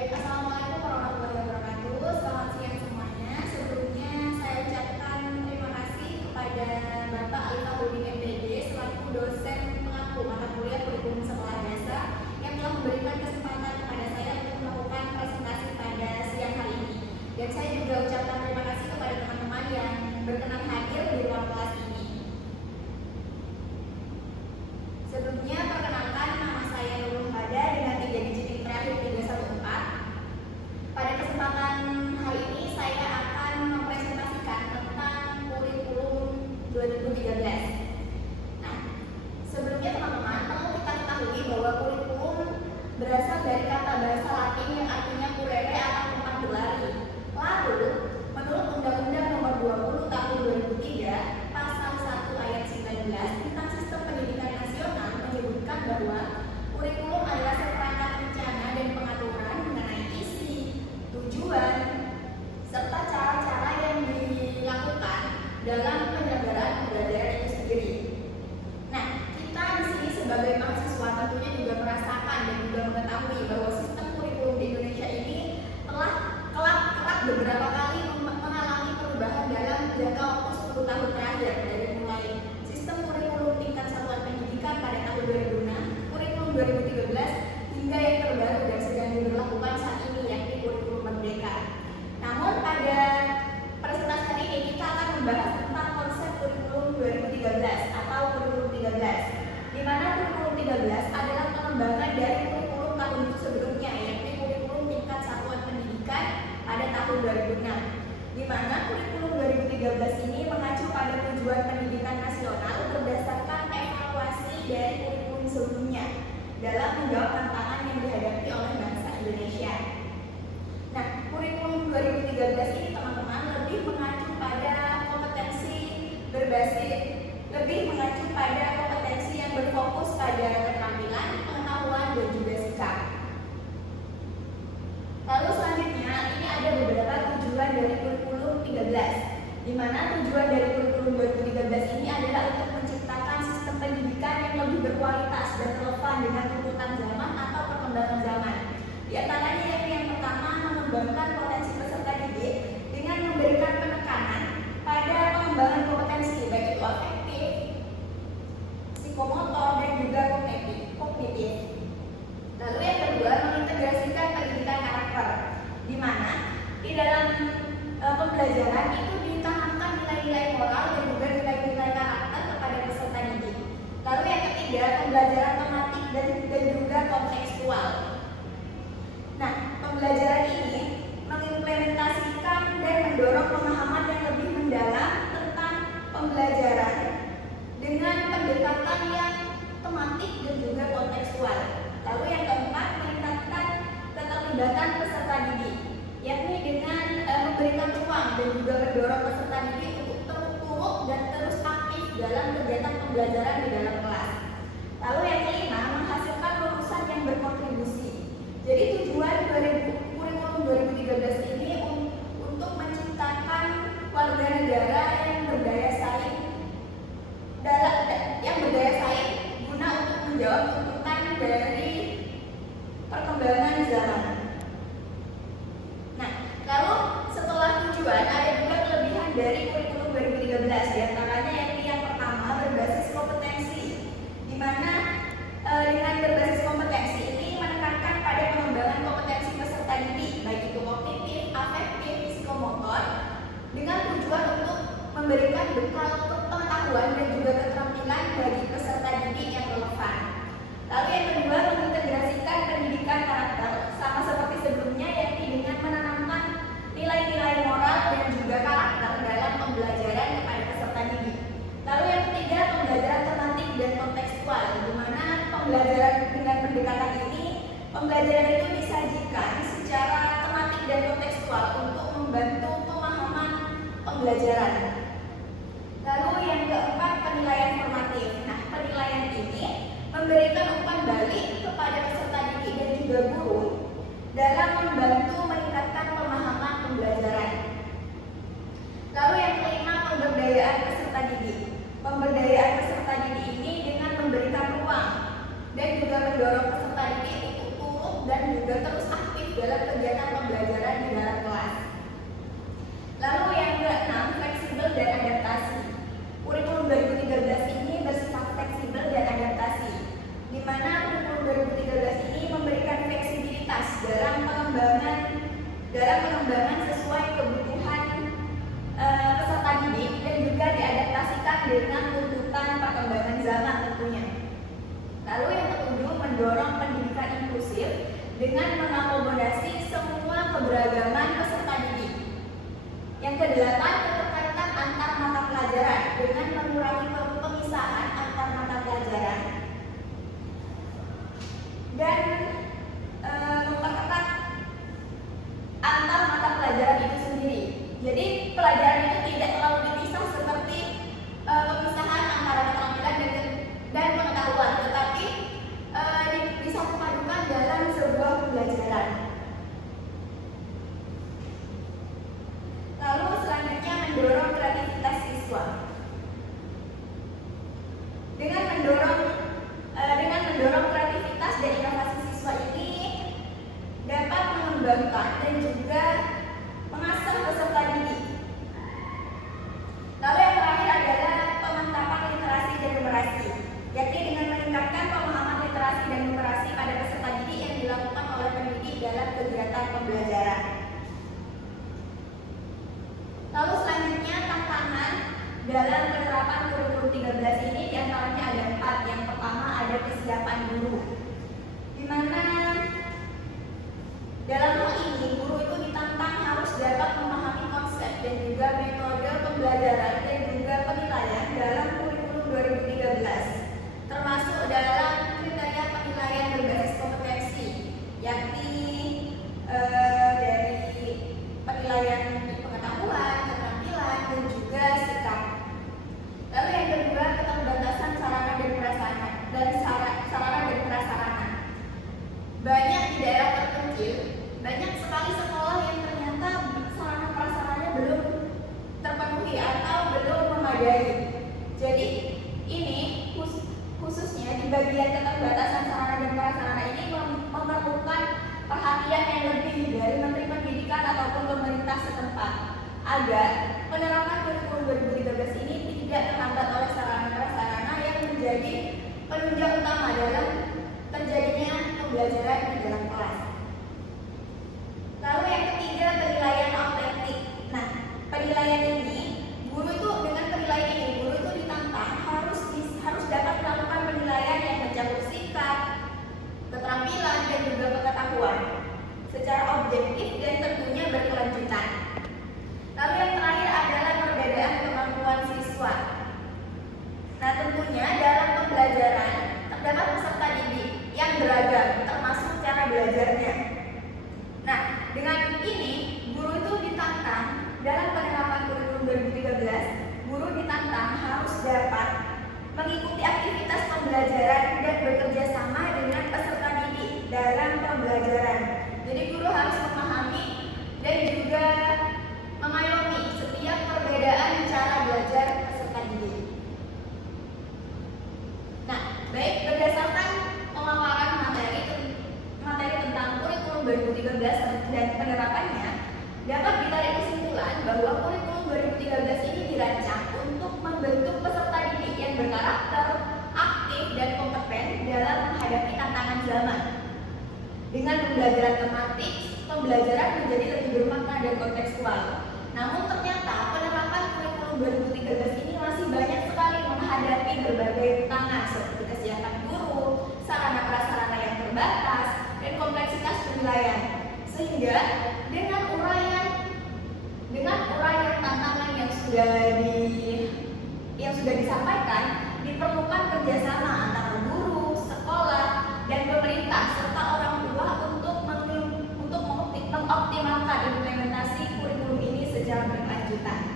Baik, Assalamualaikum warahmatullahi wabarakatuh. Selamat siang semuanya. Sebelumnya saya ucapkan terima kasih kepada Bapak Alifahudin MPD selaku dosen pengampu mata kuliah kurikulum sekolah dasar yang telah memberikan kesempatan kepada saya untuk melakukan presentasi pada siang hari ini. Dan saya juga ucapkan terima kasih kepada teman-teman yang berkenan hadir di ruang kelas ini. Sebelumnya, perkenalkan, nama saya Nurul Hada dengan 3 digit yang terakhir 314. Pada kesempatan hari ini saya akan mempresentasikan tentang kurikulum 2013. Nah, sebelumnya teman-teman perlu kita ketahui bahwa kurikulum berasal dari kata bahasa Latin yang artinya curere atau tempat berlari. Lalu, menurut Undang-Undang Nomor 20 Tahun 2003, Pasal 1 Ayat 19 tentang Sistem Pendidikan Nasional menyebutkan bahwa kurikulum adalah seperangkat rencana dan pengaturan mengenai isi, tujuan, serta cara-cara yang dilakukan dalam penyelenggaraan pembelajaran itu sendiri. Nah, kita di sini sebagai mahasiswa tentunya juga merasakan dan juga mengetahui bahwa sistem kurikulum di Indonesia ini telah kerap beberapa kali mengalami perubahan dalam jangka waktu 10 tahun terakhir, dari mulai sistem kurikulum tingkat satuan pendidikan pada tahun 2006, kurikulum 2013, hingga yang terbaru dan sedang diberlakukan saat ini, yakni kurikulum Merdeka. Namun pada presentasi kali ini kita akan membahas tentang konsep kurikulum 2013 atau kurikulum 13, di mana kurikulum 13 adalah pengembangan dari kurikulum tahun sebelumnya, yakni kurikulum tingkat satuan pendidikan pada tahun 2006, di mana kurikulum 2013 ini mengacu pada tujuan pendidikan nasional berdasarkan evaluasi dari kurikulum sebelumnya dalam menjawab tantangan yang dihadapi oleh bangsa Indonesia. Nah, kurikulum 2013 ini teman-teman lebih mengacu pada kompetensi yang berfokus pada keterampilan, pengetahuan, dan juga sikap. Lalu selanjutnya, ini ada beberapa tujuan dari kurikulum 13, di mana tujuan dari kurikulum 2013 ini adalah untuk menciptakan sistem pendidikan yang lebih berkualitas dan relevan dengan tuntutan zaman atau perkembangan zaman. Di antaranya yang pertama, mengembangkan potensi peserta didik dengan memberikan penekanan pada pengembangan kompetensi baik itu afektif, psikomotor, dan juga kognitif. Lalu yang kedua, mengintegrasikan pendidikan karakter, di mana di dalam pembelajaran itu ditanamkan nilai-nilai moral dan juga nilai-nilai karakter kepada peserta didik. Lalu yang ketiga, pembelajaran tematik dan juga kontekstual. Nah, pembelajaran ini mengimplementasikan dan mendorong pemahaman yang lebih mendalam tentang pembelajaran dengan pendekatan yang tematik dan juga kontekstual. Lalu yang keempat, meningkatkan keterlibatan peserta didik, yakni dengan memberikan ruang dan juga mendorong peserta didik untuk turut dan terus aktif dalam kegiatan pembelajaran di dalam kelas. Lalu yang kelima, menghasilkan lulusan yang berkontribusi. Jadi tujuan kurikulum 2013 ini untuk menciptakan warga negara yang berdaya saing guna untuk menjawab tuntutan dari perkembangan zaman. Nah, lalu setelah tujuan ada juga kelebihan dari kurikulum 2013, diantaranya yang pertama berbasis kompetensi, di mana dengan berbasis kompetensi ini menekankan pada pengembangan kompetensi peserta didik baik itu kognitif, afektif, psikomotor, dengan tujuan untuk memberikan bekal pengetahuan dan juga keterampilan bagi peserta didik yang relevan. Lalu yang kedua, mengintegrasikan pendidikan karakter sama seperti sebelumnya, yakni dengan menanamkan nilai-nilai moral dan juga karakter dalam pembelajaran kepada peserta didik. Lalu yang ketiga, pembelajaran tematik dan kontekstual, di mana pembelajaran dengan pendekatan ini, pembelajaran itu disajikan secara tematik dan kontekstual untuk membantu pemahaman pembelajaran. Lalu yang keempat, penilaian formatif. Nah, penilaian ini memberikan umpan balik kepada peserta didik dan juga guru dalam membantu meningkatkan pemahaman pembelajaran. Lalu yang kelima, pemberdayaan peserta didik. Pemberdayaan peserta didik ini dengan memberikan ruang dan juga mendorong peserta didik untuk turut dan juga terus aktif dalam kegiatan pembelajaran di dalam kelas. Lalu yang keenam, fleksibel dan adaptasi. Kurikulum 2013 ini bersifat fleksibel dan adaptasi, di mana kurikulum 2013 ini memberikan fleksibilitas dalam pengembangan sesuai kebutuhan peserta didik dan juga diadaptasikan dengan tuntutan perkembangan zaman tentunya. Lalu yang ketujuh, mendorong pendidikan inklusif dengan mengakomodasi semua keberagaman peserta didik. Yang kedelapan, keterkaitan antar mata pelajaran dengan mengurangi pemisahan antar mata pelajaran dan memperketat antar mata pelajaran itu sendiri. Jadi pelajaran itu tidak terlalu dipisah seperti pemisahan antara keterampilan dan pengetahuan, tetapi disatu padukan dalam sebuah pembelajaran. Lalu selanjutnya, mendorong kreativitas siswa. Dengan mendorong kreativitas dan inovasi siswa ini dapat mengembangkan dan juga mengasah peserta didik. Lalu yang terakhir adalah pemantapan literasi dan numerasi, yakni dengan meningkatkan pemahaman literasi dan numerasi pada peserta didik yang dilakukan oleh pendidik dalam kegiatan pembelajaran. Lalu selanjutnya, tantangan dalam penerapan kurikulum 13 ini diantaranya ada 4. Yang pertama ada kesiapan guru, di mana dalam hal ini guru itu ditantang harus dapat memahami konsep dan juga metode pembelajaran dan juga penilaian dalam kurikulum 2013, termasuk dalam kriteria penilaian berbasis kompetensi, yakni dari penilaian pengetahuan, keterampilan, dan juga sikap. Lalu yang kedua, keterbatasan sarana dan prasarana. Banyak di daerah terpencil, banyak sekali sekolah yang ternyata sarana prasarananya belum terpenuhi atau belum memadai. Jadi ini khususnya di bagian keterbatasan sarana dan prasarana ini memerlukan perhatian yang lebih dari Menteri Pendidikan ataupun pemerintah setempat agar penerapan kurikulum 2013 ini tidak terhambat oleh sarana prasarana yang menjadi penunjang utama dalam terjadinya pembelajaran di dalam kelas. Lalu yang ketiga, penilaian autentik. Nah, penilaian ini guru itu ditantang harus dapat melakukan penilaian yang mencakup sikap, keterampilan, dan juga pengetahuan secara objektif dan tentunya berkelanjutan. Lalu yang terakhir adalah perbedaan kemampuan siswa. Nah, tentunya dalam pembelajaran terdapat peserta didik yang beragam, termasuk cara belajarnya. Nah, dengan ini guru itu ditantang dalam penerapan kurikulum 2013, guru ditantang harus dapat mengikuti aktivitas pembelajaran dan bekerja sama dengan peserta didik dalam pembelajaran. Jadi guru harus memahami dan juga mengayomi setiap perbedaan cara belajar peserta didik. Nah, baik, berdasarkan pemaparan materi tentang kurikulum 2013 dan penerapannya, dapat ditarik kesimpulan bahwa kurikulum 2013 ini dirancang untuk membentuk peserta didik yang berkarakter, aktif, dan kompeten dalam menghadapi tantangan zaman. Dengan pembelajaran tematik, pembelajaran menjadi lebih bermakna dan kontekstual. Namun ternyata penerapan kurikulum 2013 ini masih banyak sekali menghadapi berbagai tantangan seperti kesiapan guru, sarana prasarana yang terbatas, dan kompleksitas penilaian. Sehingga dengan uraian tantangan yang sudah disampaikan, diperlukan kerjasama antara guru, sekolah, dan pemerintah serta orang tua untuk mengoptimalkan implementasi kurikulum ini secara berkelanjutan.